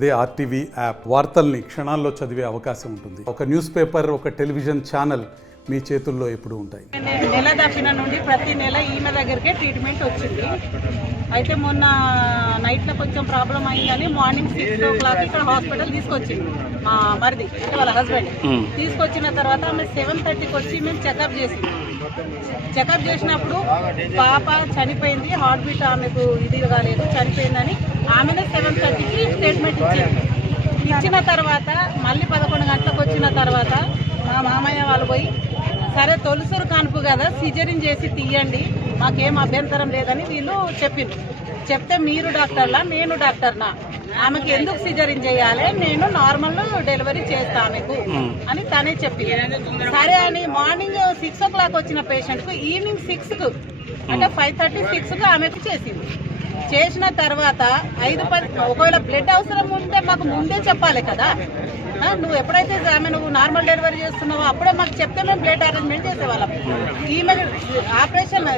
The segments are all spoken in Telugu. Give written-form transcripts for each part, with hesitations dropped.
అదే ఆర్టీవీ యాప్ వార్తల్ని క్షణాల్లో చదివే అవకాశం ఉంటుంది. ఒక న్యూస్ పేపర్, ఒక టెలివిజన్ ఛానల్ మీ చేతుల్లో ఎప్పుడు ఉంటాయి. నెల తప్పిన నుండి ప్రతి నెల ఈమె దగ్గరికే ట్రీట్మెంట్ వచ్చింది. అయితే మొన్న నైట్లో కొంచెం ప్రాబ్లం అయిందని మార్నింగ్ 6 o'clock ఇక్కడ హాస్పిటల్ తీసుకొచ్చింది మా మరిది, అంటే వాళ్ళ హస్బెండ్. తీసుకొచ్చిన తర్వాత ఆమె 7:30కి వచ్చి మేము చెకప్ చేసింది. చెకప్ చేసినప్పుడు పాప చనిపోయింది, హార్ట్ బీట్ ఆమెకు ఇది కాలేదు, చనిపోయిందని ఆమెనే 7:30కి స్టేట్మెంట్ ఇచ్చింది. ఇచ్చిన తర్వాత మళ్ళీ 11 గంటలకు వచ్చిన తర్వాత మా మామయ్య వాళ్ళు పోయి, సరే తొలుసూరు కాన్పు కదా, సిజరిన్ చేసి తీయండి, మాకేం అభ్యంతరం లేదని వీళ్ళు చెప్పింది. చెప్తే మీరు డాక్టర్లా, నేను డాక్టర్నా, ఆమెకి ఎందుకు సిజరిన్ చేయాలి, నేను నార్మల్ డెలివరీ చేస్తా ఆమెకు అని తనే చెప్పింది. సరే అని మార్నింగ్ 6 o'clock వచ్చిన పేషెంట్కు ఈవినింగ్ 6కు అంటే 5:36కు ఆమెకు చేసింది. చేసిన తర్వాత 5-10 ఒకవేళ బ్లడ్ అవసరం ఉంటే మాకు ముందే చెప్పాలి కదా. నువ్వు ఎప్పుడైతే నువ్వు నార్మల్ డెలివరీ చేస్తున్నావో అప్పుడే మాకు చెప్తే మేము బ్లడ్ అరేంజ్మెంట్ చేసేవాళ్ళం. ఈమె ఆపరేషన్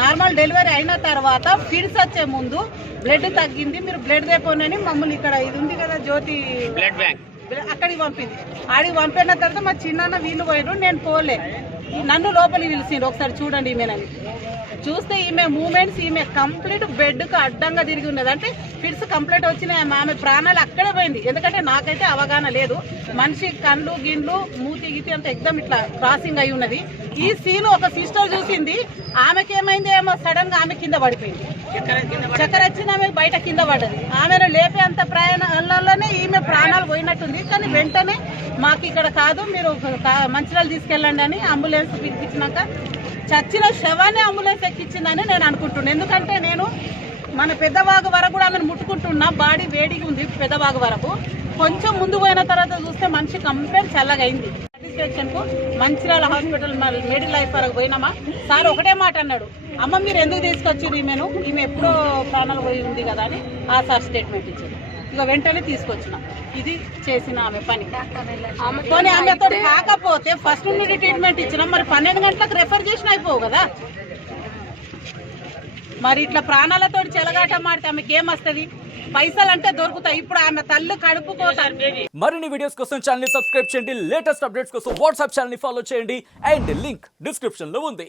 నార్మల్ డెలివరీ అయిన తర్వాత ఫిడ్స్ వచ్చే ముందు బ్లడ్ తగ్గింది, మీరు బ్లడ్ తెపోనని మమ్మల్ని ఇక్కడ ఇది ఉంది కదా జ్యోతి బ్లడ్ బ్యాంక్ అక్కడికి పంపింది. ఆడికి పంపిన తర్వాత మా చిన్న వీళ్ళు పోయినారు, నేను పోలే. నన్ను లోపలికి పిలిచిండ్రు, ఒకసారి చూడండి ఈమెనని. చూస్తే ఈమె మూమెంట్స్, ఈమె కంప్లీట్ బెడ్కు అడ్డంగా తిరిగి ఉన్నది. అంటే ఫిట్స్ కంప్లీట్ వచ్చినాయి, ఆమె ప్రాణాలు అక్కడే పోయింది. ఎందుకంటే నాకైతే అవగాహన లేదు, మనిషి కళ్ళు గిన్లు మూతి గితి అంత ఎగ్దమ్ ఇట్లా క్రాసింగ్ అయి ఉన్నది. ఈ సీన్ ఒక సిస్టర్ చూసింది, ఆమెకి ఏమైంది ఏమో సడన్ గా ఆమె కింద పడిపోయింది, చక్కెర వచ్చింది, ఆమె బయట కింద పడ్డది. ఆమెను లేపే అంత ప్రయాణంలోనే ఈమె ప్రాణాలు పోయినట్టుంది. కానీ వెంటనే మాకు ఇక్కడ కాదు, మీరు మంచిర్యాల తీసుకెళ్ళండి అని అంబులెన్స్ పిలిపించినాక చచ్చిన శవాన్ని అంబులెన్స్ ఎక్కించిందని నేను అనుకుంటున్నాను. ఎందుకంటే నేను మన పెద్దవాగు వరకు కూడా ఆమెను ముట్టుకుంటున్నా, బాడీ వేడిగా ఉంది పెద్దవాగు వరకు. కొంచెం ముందు పోయిన తర్వాత చూస్తే మనిషి కంప్లీట్ చల్లగా అయింది. సాటిస్ఫాక్షన్కు మంచిర్యాల హాస్పిటల్ మిడిల్ లైఫ్ వరకు పోయినామా, సార్ ఒకటే మాట అన్నాడు, అమ్మ మీరు ఎందుకు తీసుకొచ్చింది ఈమెను, ఈమె ఎప్పుడో ప్రాణాలు పోయి ఉంది కదా అని ఆ సార్ స్టేట్మెంట్ ఇచ్చింది. ఇక వెంటనే తీసుకొచ్చిన, ఇది చేసిన ఆమె పని. కొన్ని ఆమెతో కాకపోతే ఫస్ట్ నుండి ట్రీట్మెంట్ ఇచ్చిన, మరి 12 గంటలకు రెఫర్ చేసిన అయిపోవు కదా. మరి ఇట్లా ప్రాణాలతో చెలగాట మాడితే ఆమెకి ఏమొస్తుంది, పైసలు అంటే దొరుకుతాయి. ఇప్పుడు ఆమె తల్లి కడుపు కోసం. మరిన్ని వీడియోస్ కోసం ఛానల్ ని సబ్స్క్రైబ్ చేయండి, లేటెస్ట్ అప్డేట్స్ కోసం వాట్సాప్ ఛానల్ ని ఫాలో చేయండి, అండ్ లింక్ డిస్క్రిప్షన్ లో ఉంది.